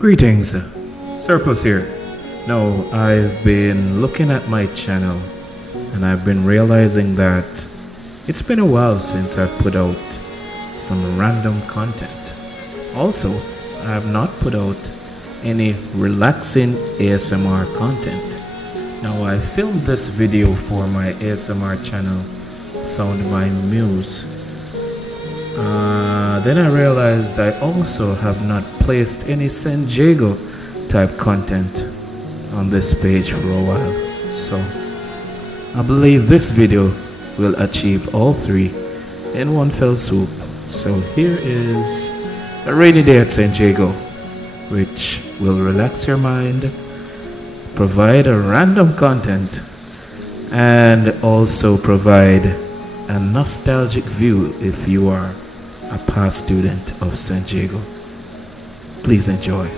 Greetings, Surplus here. Now, I've been looking at my channel and I've been realizing that it's been a while since I've put out some random content. Also, I have not put out any relaxing ASMR content. Now, I filmed this video for my ASMR channel, SOUNDMINDMUSE. Then I realized I also have not placed any St Jago type content on this page for a while. So I believe this video will achieve all three in one fell swoop. So here is a rainy day at St Jago, which will relax your mind, provide a random content, and also provide a nostalgic view if you are a past student of St Jago. Please enjoy.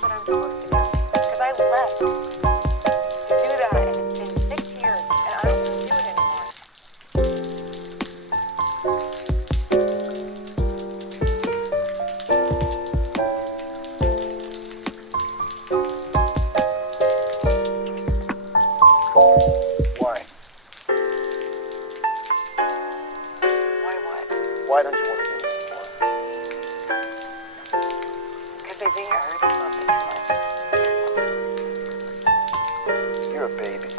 That I'm supposed to do, because I left to do that, and it's been 6 years, and I don't want to do it anymore. Why? Why what? Why don't you want to do this anymore? Because I think it hurts a little bit too much. You're a baby.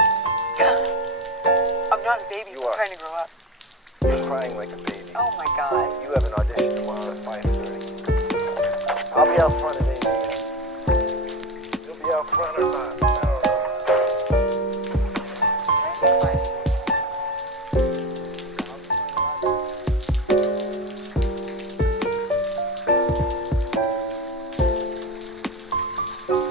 I'm not a baby, You I'm are. trying to grow up. You're crying like a baby. Oh my god. You have an audition tomorrow at 5:30. I'll be out front at 8 a.m. You'll be out front or not. I don't know.